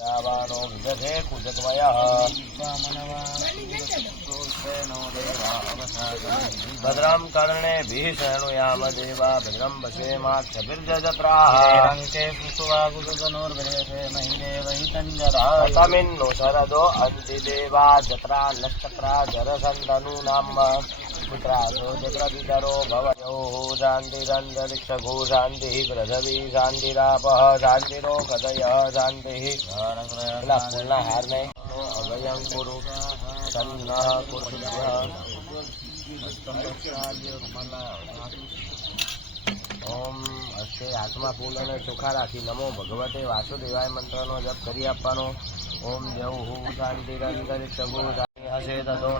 यावानो विदधे कुजगमयः भद्रं कर्णेभिः शृणुयाम देवा भद्रं पश्येमाक्षभिर्जत्राः तमिन्नु शरदो अन्तिदेवा जत्रा नश्चक्रा जरसन्दनूनाम् पुत्रासो जत्रवितरो भवयोः शान्तिरन्तरिक्षगो शान्तिः पृथिवी शान्तिरापः शान्तिरो कदयः शान्तिः हार में अभयं कुरु सन्नः कुरुभ्यः ओम हस्ते हाथमा फूल અને ચોખા રાખી નમો ભગવતે વાસુદેવાય મંત્રનો જપ કરી આપવાનો ઓમ જય હુ શાંતિરંતરિક્ષગો હશે તતો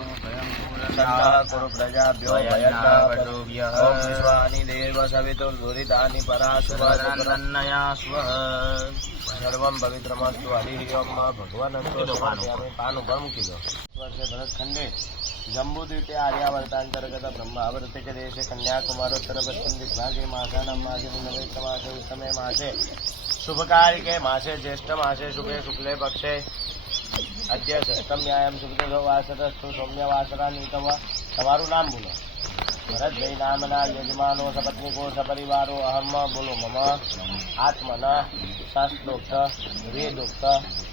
સન્નઃ કુરુ પ્રજાભ્યો ભયદ્ભ્યોભ્યઃ ઓમ વિશ્વાનિ દેવ સવિતુર્દુરિતાનિ પરાશુભરન્નયા સ્વઃ સર્વમ પવિત્રમસ્તુ હરિ ઓમ ભગવાનંતો સમર્પયામિ પાન ઉપર મૂકી દો વર્ષે ભરતખંડે जम्बूद्वीपे आर्यावर्तांतर्गत ब्रह्मावर्त के देश कन्याकुमारोत्तर पश्चिम दिग्भागे मासानम मासे नवेत मासे उत्तमे मासे शुभकारी के मासे ज्येष्ठ मासे शुभे शुक्ले पक्षे अद्य षष्टम्यायाम शुभदो वासरस्तु सौम्यवासरा नीतव તમારું નામ બોલો ભરતભાઈ નામના યજમાનો સપત્નીકો સપરિવારો અહમ બોલો મમ આત્મન શાસ્ત્રોક્ત વેદોક્ત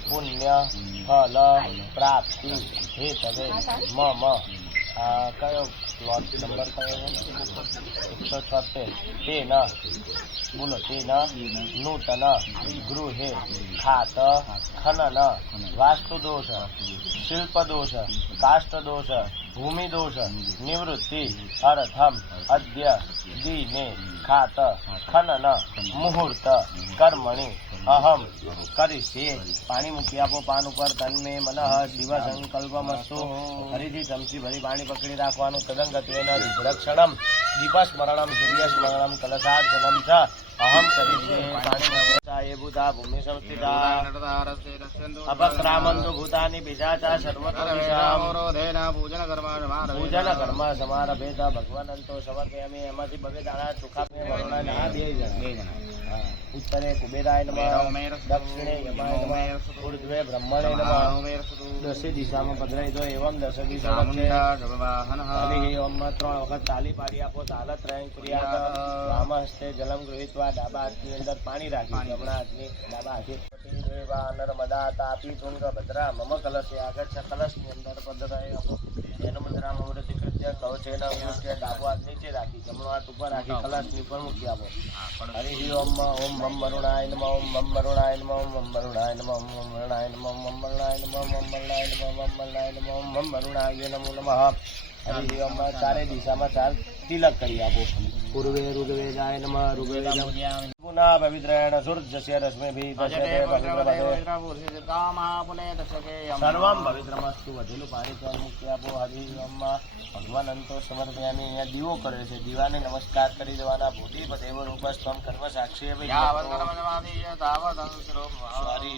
પુણ્ય ફલ પ્રાપ્તિ હેતવે મમ કયો પ્લોટ નંબર કયો 176 તેન બોલો તેન નૂતન ગૃહે ખાત ખનન વાસ્તુ દોષ શિલ્પ દોષ કાષ્ટ દોષ ભૂમિ દોષ નિવૃત્તિ અર્થમ અદ્ય દિને ખાત ખનન મુહૂર્ત કર્મણિ અહમ કરીશ્યે પાણી મૂકી આપો પાન ઉપર તન્મે મનઃ શિવ સંકલ્પમસ્તુ ફરીથી ચમચી ભરી પાણી પકડી રાખવાનું તદંગત્વેન રુદ્રક્ષણમ દીપસ્મરણમ સૂર્યસ્મરણમ કલશાર્ચનમ ચ અહમ કરીશ્યે પાણી નમસ્તા એ ભૂતા ભૂમિ સંસ્થિતા અપક્રામંતુ ભૂતાની પિશાચા સર્વતો પૂજન કર્મ સમારભેત ભગવાનંતો સમર્પયામિ એમાંથી બબે દાણા ચોખા વરુણના બે જણા उत्तरे कुबेराय नमः दक्षिणे यमाय नमः ऊर्ध्वे ब्रह्मणे नमः दशे दिशा में पधराई दो एवं दश दिशा हरि ओम 3 वखत ताली पाड़ी आपो चालत रहे क्रिया वाम हस्ते जलम गृहीत्वा डाबा हाथनी अंदर पानी राखी जमणा हाथनी डाबा हाथे देवा नर्मदा तापी तुंग भद्रा मम कलश आगच्छ कलशनी अंदर पधराय आपो एनो मुद्रा अमृत कृत्य कवचेन अंगुष्ठे डाबो हाथ नीचे राखी जमणो हाथ ऊपर राखी कलशनी पर मूकी आपो हरि ओम ओम मम वरुणाय नमः ओम मम वरुणाय नमः ओम मम वरुणाय नमः ओम मम वरुणाय नमः ओम मम वरुणाय नमः ओम मम वरुणाय नमः ओम मम वरुणाय नमः ओम मम वरुणाय नमो नमः हरि ओम चारे दिशा में 4 तिलक करी आपो पूर्वे ऋग्वेदाय नमः ऋग्वेदं पुनः पवित्रेण सूर्यस्य रश्मिभिः दशते सर्वं पवित्रमस्तु વધેલું પાણી પર મૂકી આપો હરિ ઓમ ભગવાન અંતો સમર્પયામિ અહીંયા દીવો કરે છે દીવાને નમસ્કાર કરી દેવાના ભૂતિ પદેવ રૂપસ્તમ કર્મ સાક્ષી હરિ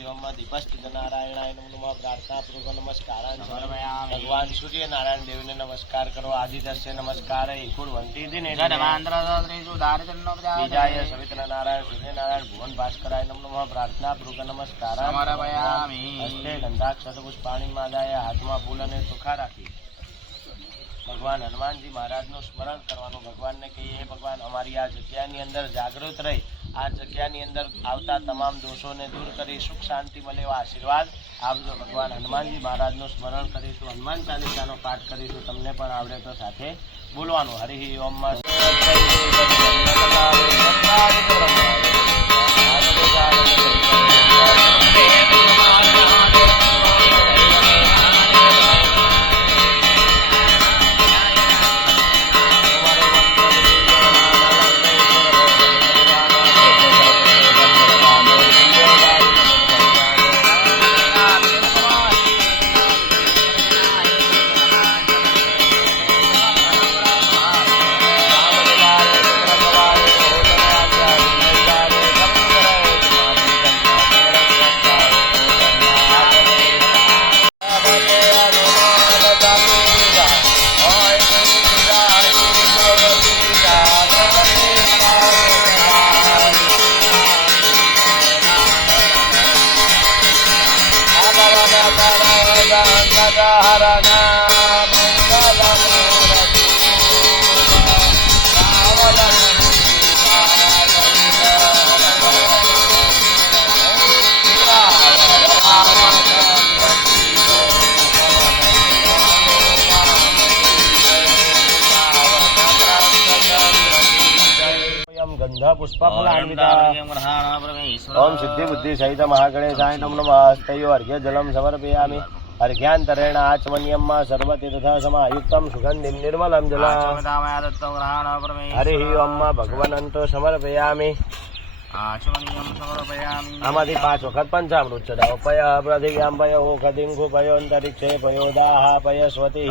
ઓમ દીપસ્તિત નારાયણાય નમઃ પ્રાર્થના પૂર્વક નમસ્કારાન સમર્પયામિ ભગવાન સૂર્ય નારાયણ દેવને નમસ્કાર કરો આદિત્યસ્ય નમસ્કાર કુર્વંતિ દિને બીજાય સવિત્ર નારાયણ સૂર્ય નારાયણ ભુવન ભાસ્કરાય નમઃ પ્રાર્થના પૂર્વક નમસ્કારાન સમર્પયામિ હસ્તે ગંધાક્ષત પુષ્પાણી માદાય હાથમાં ફૂલ અને ચોખા રાખી ભગવાન હનુમાનજી મહારાજનું સ્મરણ કરવાનું ભગવાનને કહીએ હે ભગવાન અમારી આ જગ્યાની અંદર જાગૃત રહી આ જગ્યાની અંદર આવતા તમામ દોષોને દૂર કરી સુખ શાંતિ મળે એવા આશીર્વાદ આપજો ભગવાન હનુમાનજી મહારાજનું સ્મરણ કરીશું હનુમાન ચાલીસાનો પાઠ કરીશું તમને પણ આવડે તો સાથે બોલવાનું હરિ ઓમ गंधा पुष्पफलान्विता ओम सिद्धि बुद्धि सहित महागणेशाय नमो नमः हस्तयो अर्घ्य जलम समर्पयामि अर्घ्यान्तरेण आचमनीयं सर्वतीर्थ समायुक्तं सुगन्धिं निर्मलं जलम् हरिः ओम भगवन्तो समर्पयामि आमादि 5 वखत पंचामृत चढ़ाओ पय प्रतिज्ञां पय ओखदिंखु पयोन्तरिक्षे पयोदाह पय स्वति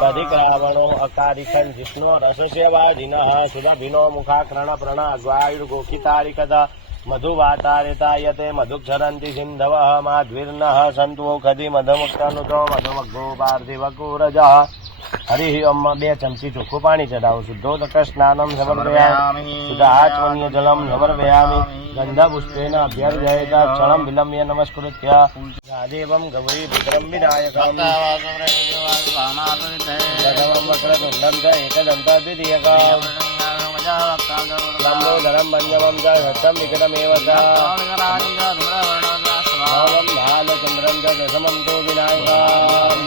प्रतिक्रावणो अकारिखं जिष्णो रसस्य वाजिनः सुरभिनो मुखाकर्ण प्रणाग्वायुर्गोखितारिकद मधुवातारितायते मधुक्षरन्ति सिन्धवः माध्विर्नः सन्तु ओखदि मधुमुक्तनुतो मधुमग्गो पार्थिवकूरजः हरिः ओम 2 चमची ચોખ્ખું પાણી ચડાવું શુદ્ધોદક સ્નાનમ સમર્પયામિ શુદ્ધાચમનીય જલમ સમર્પયામિ ગંધપુષ્પેન અભ્યર્જયેત ક્ષણમ વિલમ્ય નમસ્કૃત્ય રાદેવમ ગૌરી પુત્રમ વિનાયકમ ભગવં વક્રતુંડં ચ એકદંત દ્વિતીયકમ લંબોદરમ મન્યમં ચ સત્યં વિકટમેવ ચ નવમ ભાલચંદ્રં ચ દશમં તો વિનાયકમ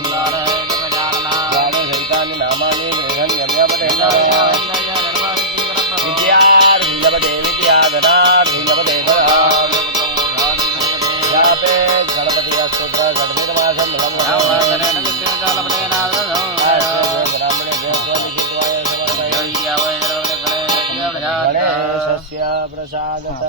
नामानि व्यापे गणपति स्तोत्र गणपतिर्मासं गणेशस्य प्रसादत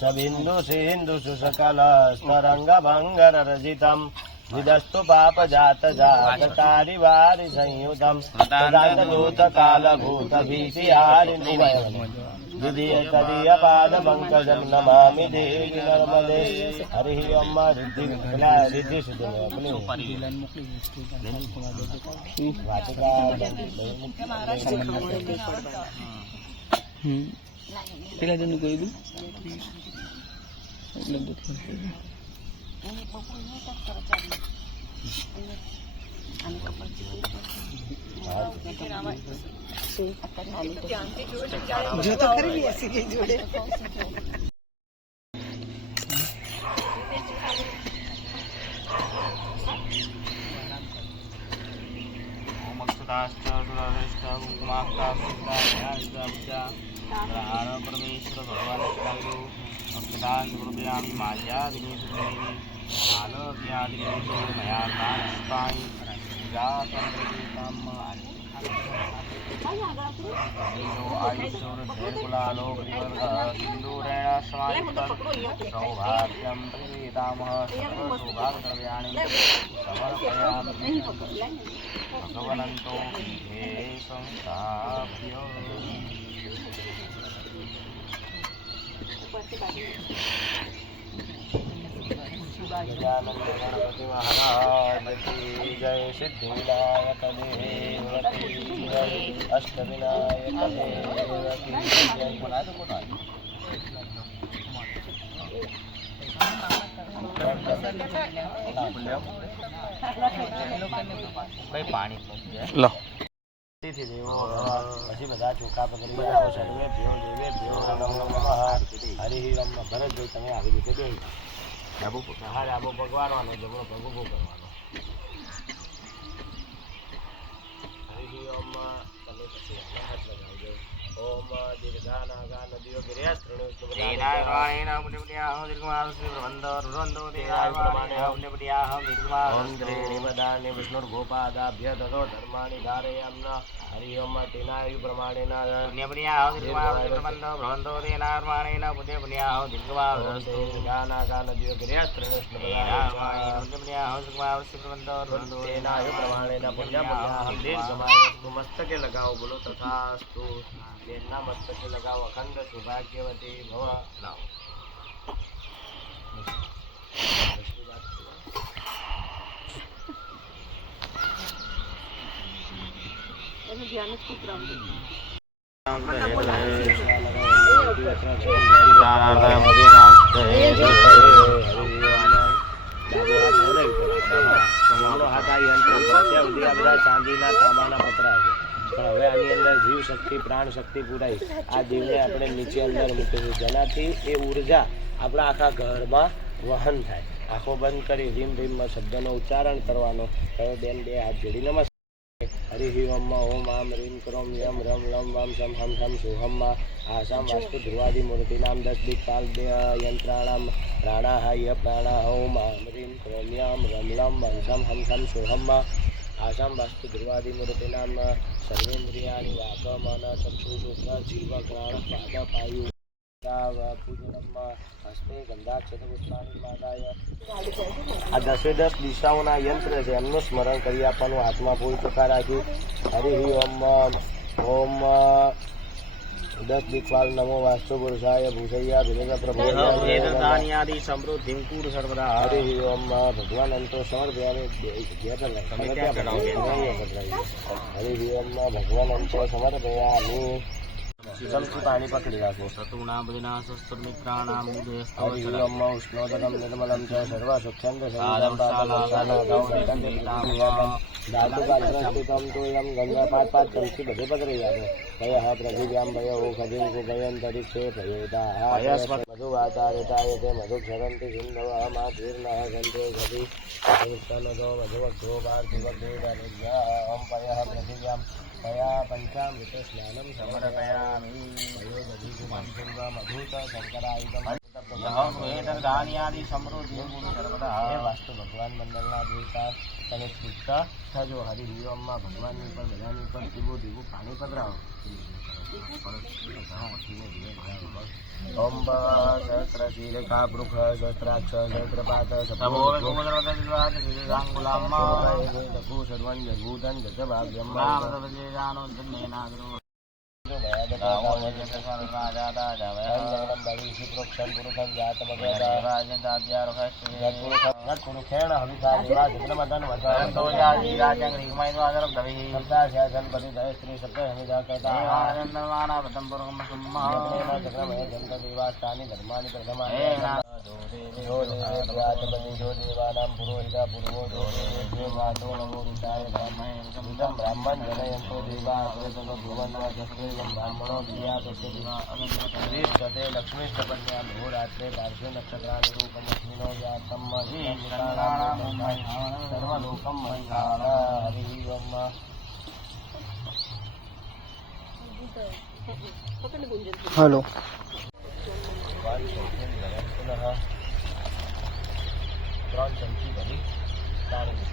सबिंदु सिंधु सुसकल स्तरंग भंगर रजितम विदस्तु पाप जात जात कारी वारि संयुतम तदांत भूत काल भूत भीति हारि विधि तदीय पाद पंकजम नमामि देवी नर्मदे हरिः ओम रिद्धि विकला रिद्धि सिद्धि अपनी वाचिका પેલા જણને કહી દઉં એટલે જો તો ખરી બેસી જોડે परमेश्वर भगवान अक्षदान कृपयामि माया सौभाग्यं प्रीतामः सर्वसौभाग्यद्रव्याणि समर्पयामि भगवन्तो हे संस्थाप्य गजानन गणपति महाराज की जय सिद्धिविनायक देव की जय अष्टविनायक देव की जय पानी लो પછી બધા ચોખા પકડી સર્વે ભ્યો દેવે ભ્યો નમઃ હરિ ઓમ ભરત ભાઈ તમે આવી રીતે બેસી ડાબો હા ડાબો પગવારવાનો જમણો પગ ઉભો કરવાનો હરિ ઓમ તમે પછી હાથ લગાવજો ઓમ દીર્ઘાનાગા નદીઓ ગિર્યાસ ત્રણેય પુણ્યપુણ્યાહ દીર્ઘમાસ પ્રબંધો રુરંધો તેરાય પ્રમાણેહ પુણ્યપુણ્યાહ દીર્ઘમાસ ઓમ ત્રીણિ વદાનિ વિષ્ણુર્ગોપાદાભ્ય તતો ધર્માણિ ધારયામ્ન हरि ओम तेनायु प्रमाणेन पुण्यपुण्याः दीर्घमास प्रबंधो भ्रवन्तो तेनाय प्रमाणेन पुण्यपुण्याः दीर्घमास गानागा नदीयो गिर्यास त्रणेय पुण्यपुण्याः दीर्घमास प्रबंधो भ्रवन्तो तेनाय प्रमाणेन पुण्यपुण्याः दीर्घमास मस्तके लगाओ बोलो तथास्तु तेना मस्तके लगाओ अखंड सौभाग्यवती भव लाओ ध्यान જીવ શક્તિ પ્રાણ શક્તિ પુરાઈ આ દેવને આપણે નીચે અંદર મૂકીશું, જેનાથી એ ઉર્જા આપણા આખા ઘરમાં વહન થાય. આંખો બંધ કરી રીમ રીમમાં શબ્દનો ઉચ્ચારણ કરવાનો. હવે બેન બે હાથ જોડી નમસ્કાર. હરિ ઓમ ઓમ આમ રીમ ક્રોમ યમ રમ લમ વમ સમ હમ હમ સોહમમાં આસામ વાસ્તુ ધ્રુવાદિ મૂર્તિનામ 10 દિક્પાલ યંત્રાણામ પ્રાણાહાય પ્રાણા ઓમ આમ રીમ ક્રોમ યમ રમ લમ વમ સમ હમ હમ સોહમમાં આસામ વાસ્તુ ધ્રુવાદિ મૂર્તિનામ સર્વેન્દ્રિયાણિ વાકમન ચક્ષુ શુક્ર જીવ પ્રાણ પાદ પાયુ પૂજનમ હસ્તે ગંધાક્ષતપુષ્પાણિ માદાય. આ 10 દિશાઓના યંત્ર છે, એમનું સ્મરણ કરી આપવાનું. હાથમાં ફૂલ ચોખા રાખી હરિ ઓમ ઓમ 10 દિક્પાલ નમો વાસ્તુ પુરુષાય ભૂષૈયા વિરેજ પ્રભુ સમૃદ્ધિ કુર સર્વદા. હરિ ઓમ ભગવાન અંતો સમર્પયામિ. હરિ ઓમ ભગવાન અંતો સમર્પયામિ. ચમચી પાણી પકડી રાખો. સતુના બદના શસ્ત્રમિત્રાણામ ઉષ્ણોદકમ નિર્મલમ ચ સર્વ સુખ્યંત પાંચ ચમચી બધે પકડી રાખો. ભય પ્રભુજામ ભય ઓખદિમ કુભયંતરિક્ષે ભયોદા મધુ વાચારિતાય તે મધુ ક્ષરંતિ સિંધવ માધીર્ન ગંધે ગતિ મધુવક્તો ઓમ પય પ્રભુજામ કયા પંચામૃત સ્નાનમ સમર્પયામિ. મધુત શંકરાયુધમ વાસ્તુ ભગવાન મંડળના દેવતા તમે તૃપ્ત થજો. હરિ ઓમમાં ભગવાનની પર બધાની પર દીવું દીવું પાણી પધરાવો. ઓમ સહસ્ર શીલકા વૃખ સહસ્રાક્ષ સહસ્રપાત સર્વં જભૂતન ગત ભાગ્યમ ધર્માની પ્રથમા દેવાનામ પુરોહિતા પૂર્વો બ્રાહ્મણ જનયંતો દેવા બ્રાહ્મણો લક્ષ્મી કન્યા ભૂ રાત્રે પાર્શ્વ નક્ષત્રાની રૂપમ લક્ષ્મીનો વ્યાતમ સર્વલોકમ હરિ ઓમ. हेलो ત્રણ ચમચી ભરી પાણી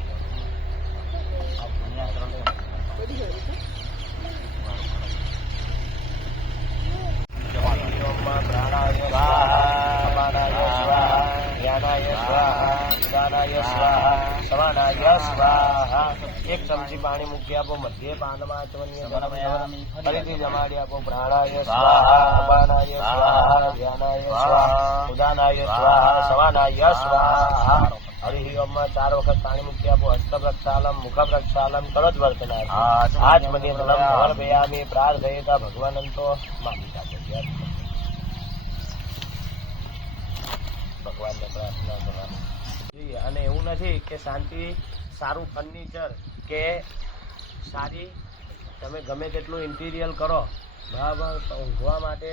એક ચમચી પાણી મૂકી આપો. મધ્ય પાનમાં ફરીથી જમાડી આપો. પ્રાણાય સ્વાહા અપાનાય સ્વાહા ધ્યાનાય સ્વાહા ઉદાનાય સ્વાહા સવાનાય સ્વાહા. હરિ ઓમમાં 4 વખત પાણી મૂકી આપો. હસ્ત પ્રક્ષાલમ મુખ પ્રક્ષાલમ તરત વર્તનાર આત્મનિ સમર્પયામિ. પ્રાર્થયતા ભગવાનંતો માગી આપો. ભગવાનને પ્રાર્થના કરવાની. અને એવું નથી કે શાંતિ સારું ફર્નિચર કે સારી તમે ગમે તેટલું ઇન્ટિરિયર કરો, બરાબર, ઊંઘવા માટે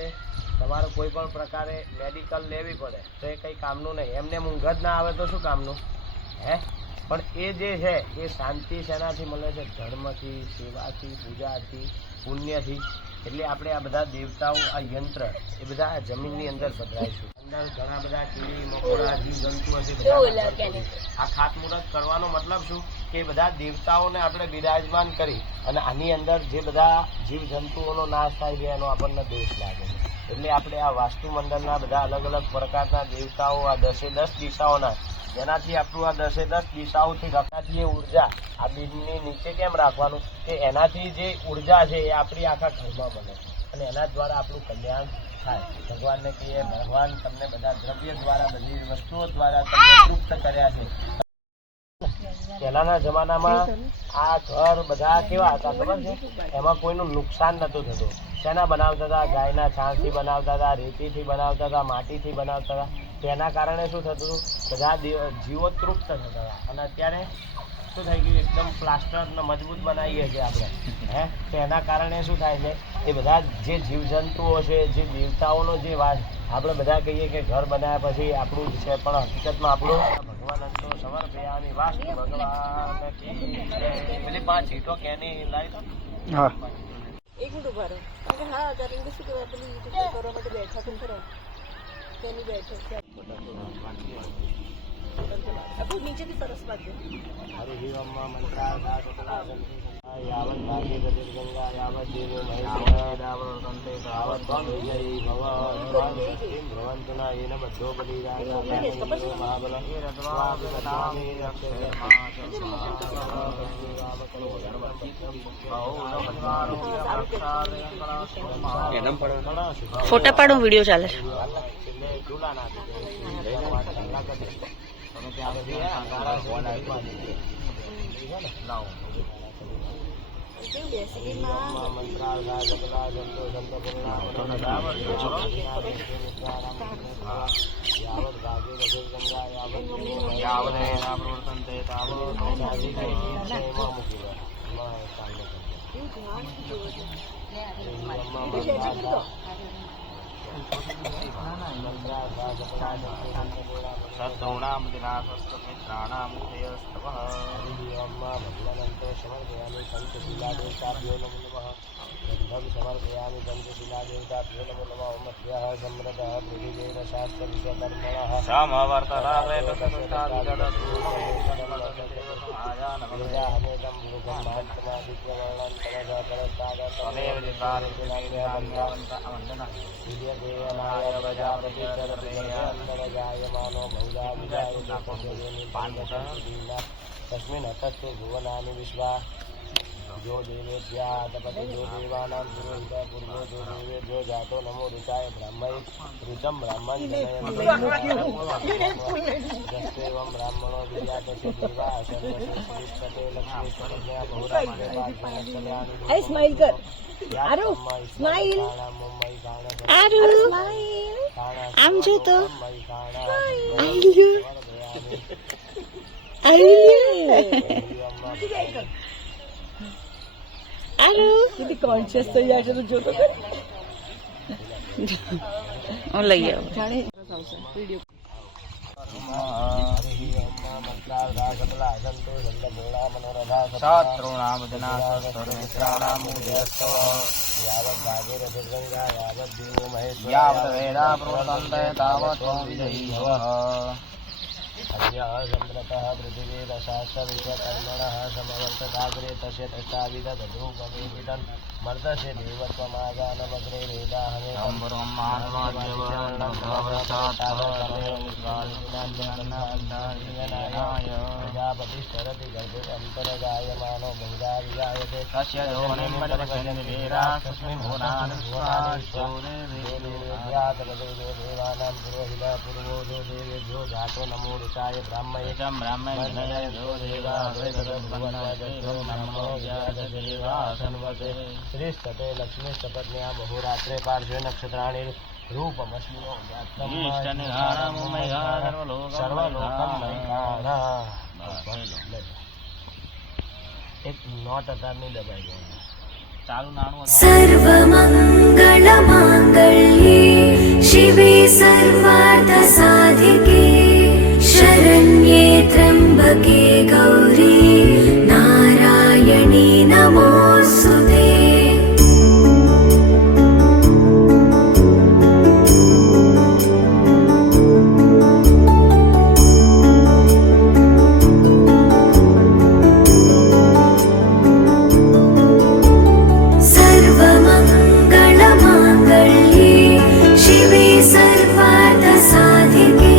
તમારે કોઈ પણ પ્રકારે મેડિકલ લેવી પડે તો એ કંઈ કામનું નહીં. એમને ઊંઘ જ ના આવે તો શું કામનું હે? પણ એ જે છે એ શાંતિ શેનાથી મળે છે? ધર્મથી, સેવાથી, પૂજાથી, પુણ્યથી. એટલે આપણે આ બધા દેવતાઓ, આ યંત્ર એ બધા આ જમીનની અંદર પધરાઈશું. અંદર ઘણા બધા કીડી મકોડા જીવજંતુ હશે. આ ખાતમુહૂર્ત કરવાનો મતલબ શું કે બધા દેવતાઓને આપણે બિરાજમાન કરી અને આની અંદર જે બધા જીવજંતુઓનો નાશ થાય છે એનો આપણને દોષ લાગે છે. એટલે આપણે આ વાસ્તુ મંડળના બધા અલગ અલગ પ્રકારના દેવતાઓ, આ 10 દિશાઓના, જેનાથી આપણું આ 10 દિશાઓથી રખાતી એ ઉર્જા આ બીજની નીચે કેમ રાખવાનું કે એનાથી જે ઉર્જા છે એ આપણી આખા ઘરમાં બને અને એના દ્વારા આપણું કલ્યાણ થાય. ભગવાનને કહીએ, ભગવાન તમને બધા દ્રવ્ય દ્વારા, બધી વસ્તુઓ દ્વારા તમને તૃપ્ત કર્યા છે. પહેલાના જમાનામાં આ ઘર બધા કેવા હતા ખબર છે? એમાં કોઈનું નુકસાન નતું થતું. શેના બનાવતા હતા? ગાયના છાણથી બનાવતા હતા, રેતીથી બનાવતા હતા, માટીથી બનાવતા હતા. તેના કારણે શું થતું હતું? બધા જીવો તૃપ્ત થતા હતા. અને અત્યારે પાક્કું થઈ ગયું એકદમ પ્લાસ્ટર ને મજબૂત બનાવીએ છીએ આપણે હે તો એના કારણે શું થાય છે એ બધા જે જીવજંતુઓ છે જે દેવતાઓનો જે આપણે બધા કહીએ કે ઘર બનાવ્યા પછી આપણું જ છે પણ હકીકતમાં આપણું ભગવાન અંતો સમર્પયામિ વાસ્તુ ભગવાન કી જય. પેલી 5 ઈંટો કેની લાઈટ હા એક મિનિટ ઉભા રહો કારણ કે હા કારણ કે શું કહેવાય પેલી યુટ્યુબ કરવા માટે બેઠા પણ ખરા તેની બેઠક છે આપણું નીચેથી સરસ બાજુ હરિ ઓમ મંત્રાર્થા સકલા યાવત ભાગી ગંગા યાવત દેવો મહેશ્વરાવૃતંતે તાવત વિજયી ભવ ભવંતુ ના એન બધો બલી મહાબલ ફોટા પાડો વિડીયો ચાલે છે ચૂલા કેવું બેસી માં સદ્ગુણામ દિનાસસ્તમિત્રાણામ ઉદયસ્તવઃ ભગવાનંતો સમર્પયામિ પંચશીલા દેવતાભ્યો નમો નમઃ ગંધમ સમર્પયામિ પંચશીલા દેવતાભ્યો નમો નમઃ મધ્યઃ સમૃદ્ધઃ પૃથિવીર શાસ્ત્ર વિશ્વકર્મણઃ तस्मिन् हतस्तु भुवनानि विश्वा जो देवेभ्यः तपति जो देवानां पुरोहितः पूर्वो जो देवेभ्यो जातो नमो ऋचाय ब्राह्मणे ऋचं ब्राह्मण जनयन्त्येवं ब्राह्मणो विजातस्य देवाः सर्वश्रेष्ठते लक्ष्मीश्वरज्ञा बहुराज्ञा स्माइल कर आरु स्माइल आरु आम जो तो आरु किती कॉन्शियस तो या जो तो कर और लई आओ जाने वीडियो शत्रूणां दिनासस्तमित्राणाम् उदयस्तवः यावत् वेदा प्रोतन्ते तावत् त्वं विजयी भवः सम्रतः पृथिवीरशास्त्र विश्वकर्मणः समवर्तकाग्रे तस्य तष्टाविदधूपमेपितन् मर्दस्य देवत्वमागानमग्रे वेदाहमे प्रजापतिश्चरति गर्भे अन्तरजायमानो बहुधा विजायते तस्य योनिं तस्मिन् देवानां पुरोहितः पूर्वो जो देवेभ्यो जातो नमो ऋचाय ब्राह्मणे श्रीस्तते लक्ष्मीस्तपत्न्या बहुरात्रे पार्श्वे नक्षत्राणि रूपमस्मिनो एक 9,000 दबाई गई ચાલુ નાણું सर्वमङ्गलमाङ्गल्ये शिवे सर्वार्थसाधिके शरण्ये त्र्यम्बके गौरी नारायणी नमोऽस्तुते सर्वमङ्गलमाङ्गल्ये शिवे सर्वार्थसाधिके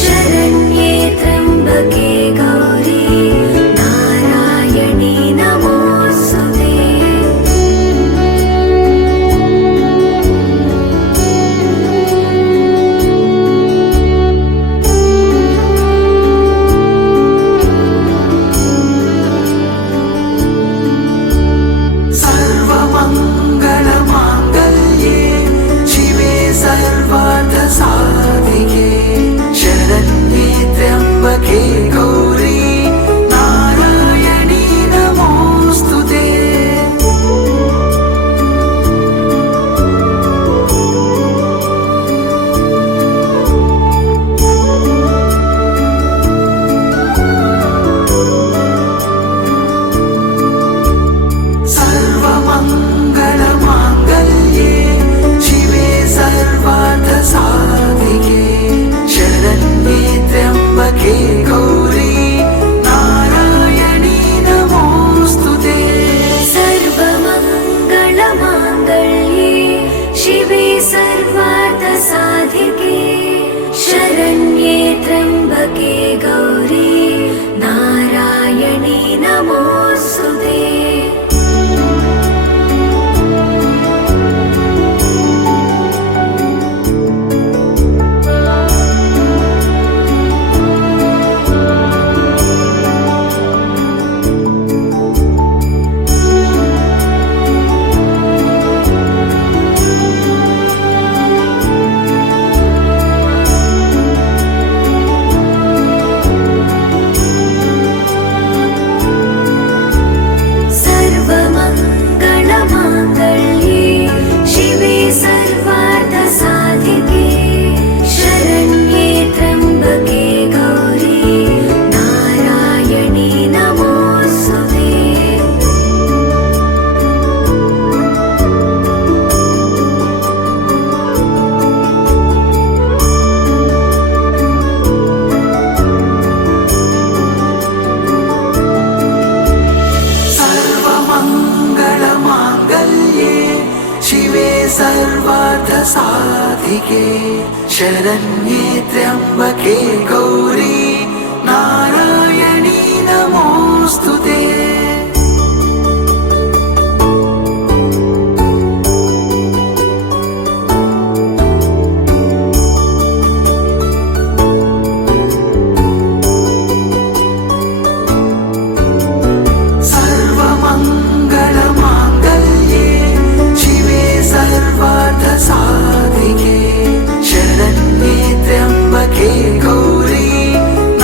शरण्ये त्र्यम्बके गौरी त्र्यम्बके गौरी नारायणी नमोऽस्तुते सर्वार्थसाधिके शरण्ये त्र्यम्बके गौरी नारायणी नमोऽस्तुते साधिके शरण्ये त्र्यम्बके गौरी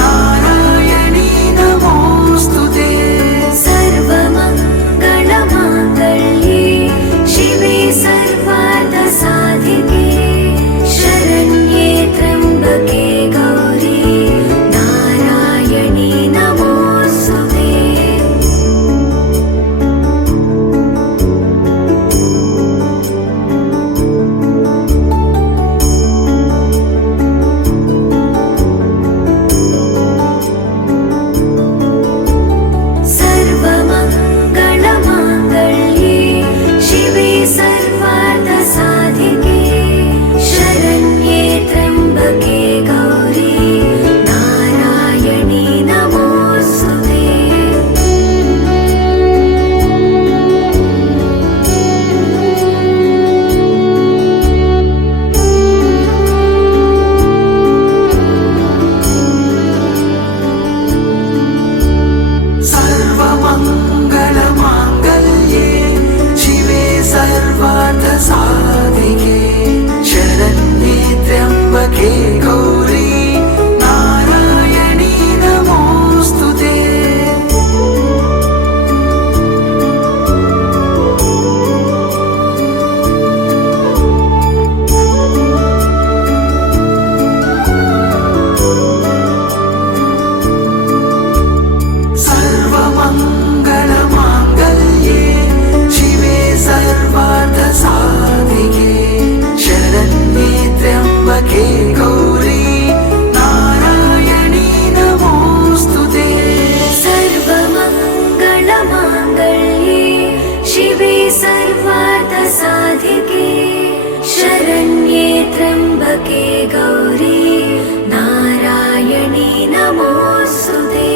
नारायणी नमोऽस्तुते सर्वमङ्गलमाङ्गल्ये शिवे सर्वार्थसाधिके शरण्ये त्र्यम्बके गौरी नारायणी नमोऽस्तुते साधिके शरण्ये त्र्यम्बके गौरी नारायणी नमोऽस्तुते सर्वमङ्गलमाङ्गल्ये शिवे सर्वार्थसाधिके शरण्ये त्र्यम्बके गौरी नारायणी नमोऽस्तुते सर्वमङ्गलमाङ्गल्ये शिवे सर्वार्थसाधिके शरण्ये त्र्यम्बके गौरी नारायणी नमोऽस्तुते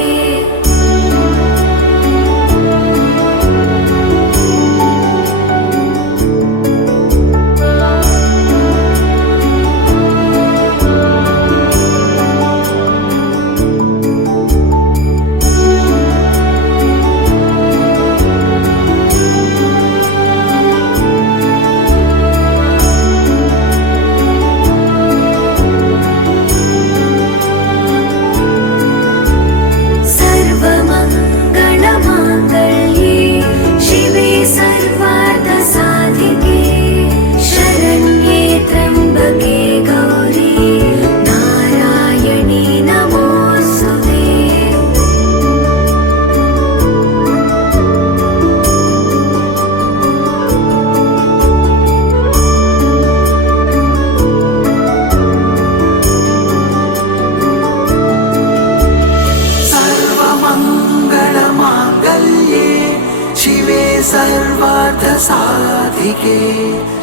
सर्वार्थसाधिके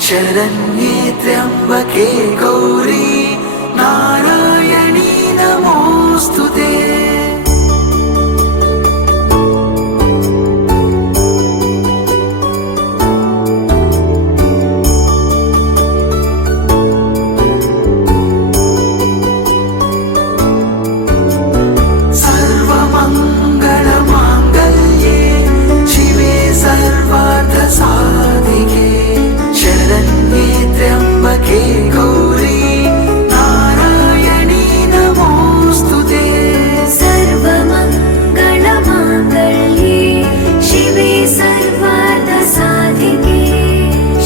शरण्ये त्र्यम्बके गौरी नारायणी नमोऽस्तुते नमोऽस्तु ते सर्वमङ्गलमाङ्गल्ये शिवे सर्वार्थसाधिके शरण्ये त्र्यम्बके गौरी नारायणी नमोऽस्तु ते सर्वमङ्गलमाङ्गल्ये शिवे सर्वार्थसाधिके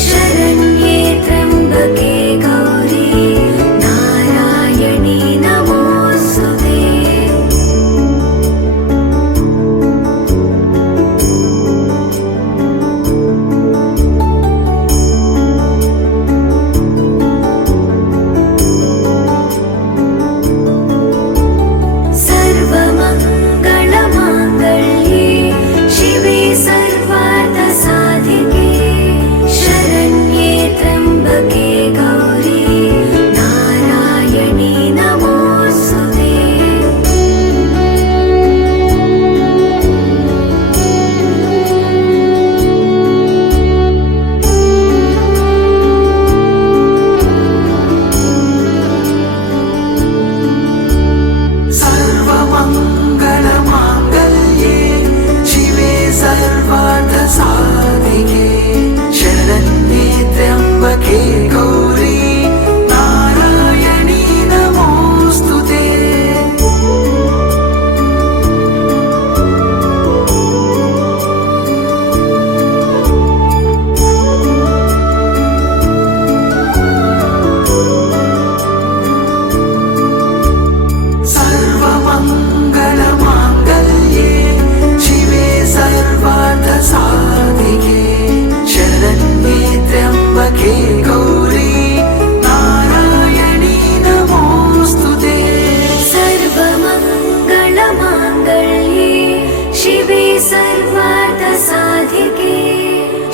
शरण्ये त्र्यम्बके गौरी नारायणी नमोऽस्तु ते सर्वमङ्गलमाङ्गल्ये शिवे सर्वार्थसाधिके शरण्ये त्र्यम्बके गौरी नारायणी नमोऽस्तु ते सर्वमङ्गलमाङ्गल्ये शिवे सर्वार्थसाधिके शरण्ये त्र्यम्बके गौरी नारायणी नमोऽस्तु ते सर्वमङ्गलमाङ्गल्ये शिवे सर्वार्थसाधिके शरण्ये त्र्यम्बके गौरी नारायणी नमोऽस्तु ते सर्वमङ्गलमाङ्गल्ये शिवे सर्वार्थसाधिके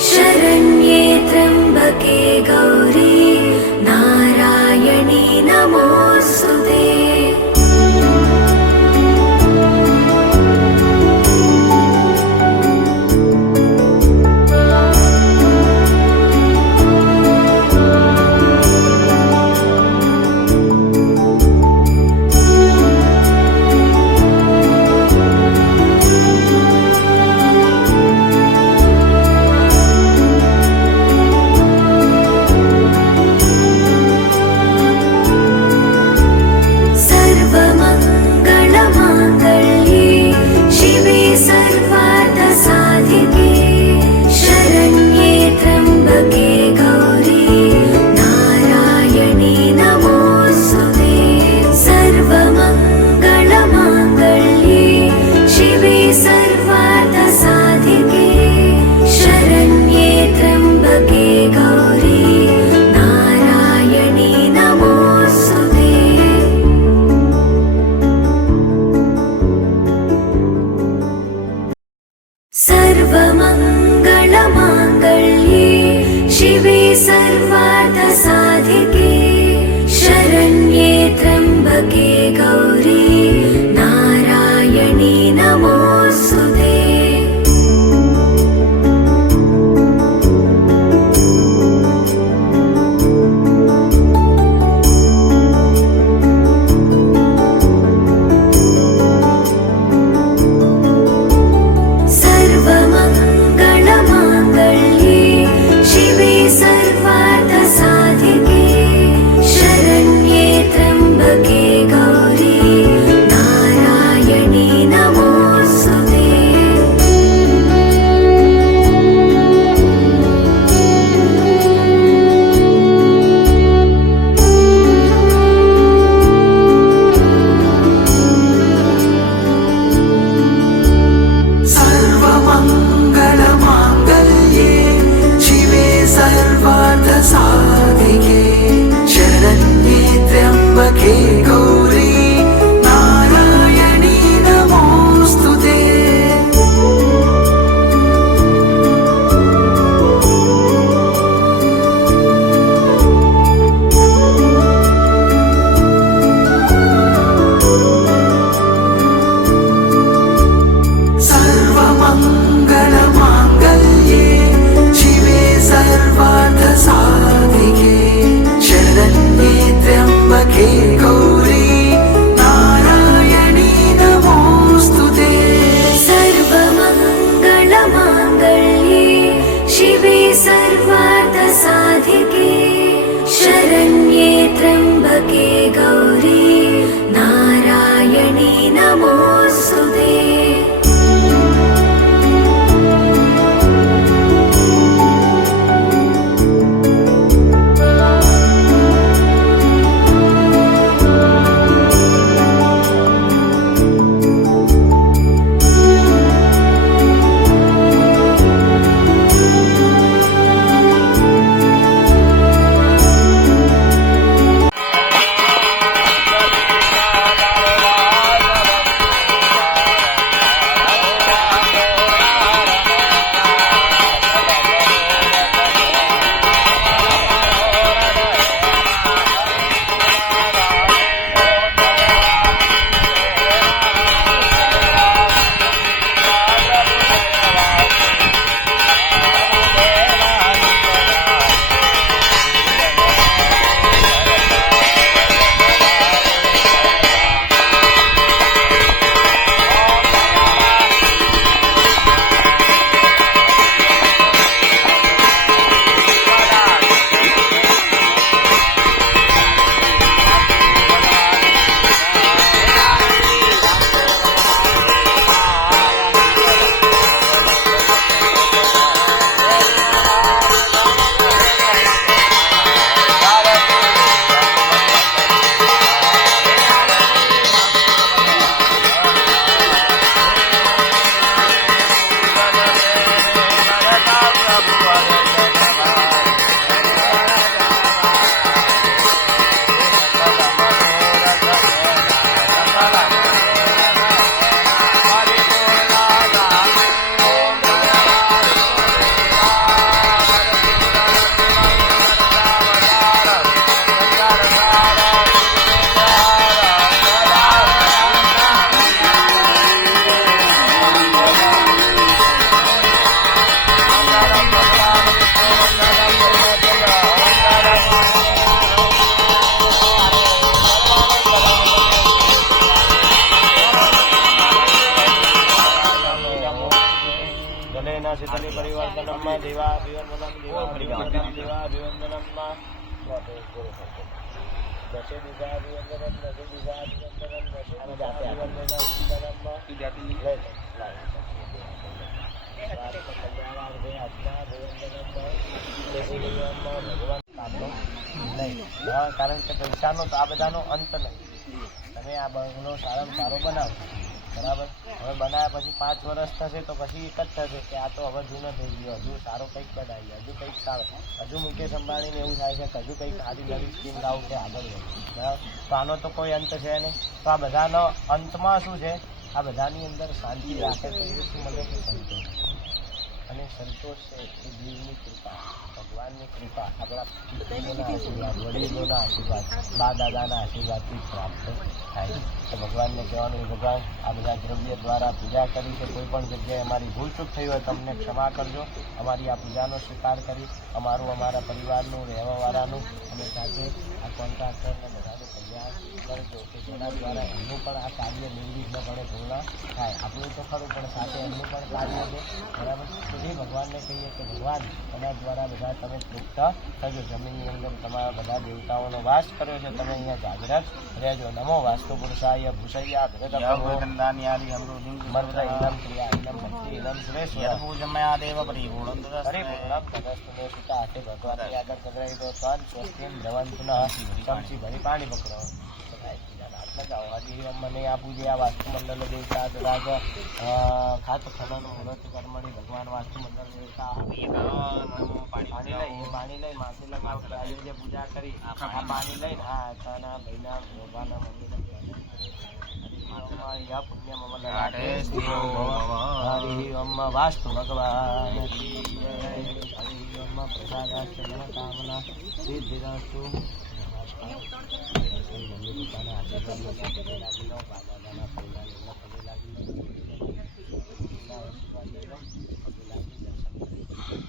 शरण्ये त्र्यम्बके गौरी नारायणी नमोऽस्तु ते सर्वमङ्गलमाङ्गल्ये शिवे सर्वार्थसाधिके शरण्ये त्र्यम्बके गौरी नारायणी नमोऽस्तु ते सर्वमङ्गलमाङ्गल्ये शिवे सर्वार्थसाधिके शरण्ये त्र्यम्बके गौरी नारायणी नमोऽस्तु ते सर्वमङ्गलमाङ्गल्ये शिवे सर्वार्थसाधिके शरण्ये त्र्यम्बके गौरी नारायणी नमोऽस्तु ते सर्वमङ्गलमाङ्गल्ये शिवे सर्वार्थसाधिके शरण्ये त्र्यम्बके गौरी त्र्यम्बके गौरी नारायणी नमोऽस्तुते કારણ કે પૈસાનો તો આ બધાનો અંત નહીં. તમે આ બંગલો સારામાં સારો બનાવો, બરાબર. હવે બનાવ્યા પછી 5 વર્ષ થશે તો પછી એક જ થશે કે આ તો હવે જૂનો થઈ ગયો, હજુ સારો કંઈક બનાવીએ, હજુ કંઈક સારો, હજુ મુકેશ અંબાણીને એવું થાય છે કે હજુ કંઈક સારી નવી સ્કીમ લાવું કે આગળ વધે, બરાબર. તો આનો તો કોઈ અંત છે નહીં. તો આ બધાનો અંતમાં શું છે? આ બધાની અંદર શાંતિ રાખે તો એ શું મળે કે સંતોષ. અને સંતોષ છે એ દેવની કૃપા, ભગવાનની કૃપા, આપણા પિતૃઓના આશીર્વાદ, વડીલોના આશીર્વાદ, બા દાદાના આશીર્વાદથી પ્રાપ્ત થાય. તો ભગવાનને કહેવાનું, ભગવાન આ બધા દ્રવ્ય દ્વારા પૂજા કરી છે, કોઈ પણ જગ્યાએ અમારી ભૂલચૂક થઈ હોય તમને ક્ષમા કરજો. અમારી આ પૂજાનો સ્વીકાર કરી અમારા પરિવારનું, રહેવાવાળાનું અને સાથે આ કોન્ટ્રાક્ટરને બધાનું કલ્યાણ કરજો કે જેના દ્વારા એમનું પણ આ કાર્ય નિર્વિઘ્નપણે પૂર્ણ થાય. આપણું તો ખરું પણ સાથે એમનું પણ કાર્ય છે, બરાબર. તો એ ભગવાનને કહીએ કે ભગવાન એના દ્વારા બધા તમે તૃપ્ત થજો. જમીનની અંદર તમારા બધા દેવતાઓનો વાસ કર્યો છે, તમે અહીંયા જાગ્રત રહેજો. નમો વાસ્તુ પુરુષાય ભૂષૈયા પાણી પકડો મને આપવું છે. આ વાસ્તુ મંડળ દેવતા રાજ ખાત ખબર મુહૂર્ત કર્મણી ભગવાન વાસ્તુ મંડળ દેવતા પાણી લઈ માથે લગાવતા આજે જે પૂજા કરી આ પાણી લઈને હા તાના ભાઈના ભગવાનના મંદિર પુણ્ય વાસ્તુ ભગવાન પ્રસાદાસ્ત કામના સિદ્ધિરાસ્તુ. મમ્મી પપ્પાના આશીર્વાદ પગે લાગી લો, બા દાદાના પહેલા લેલા પગે લાગી લો, આશીર્વાદ લઈ લો, પગે લાગી દર્શન કરી.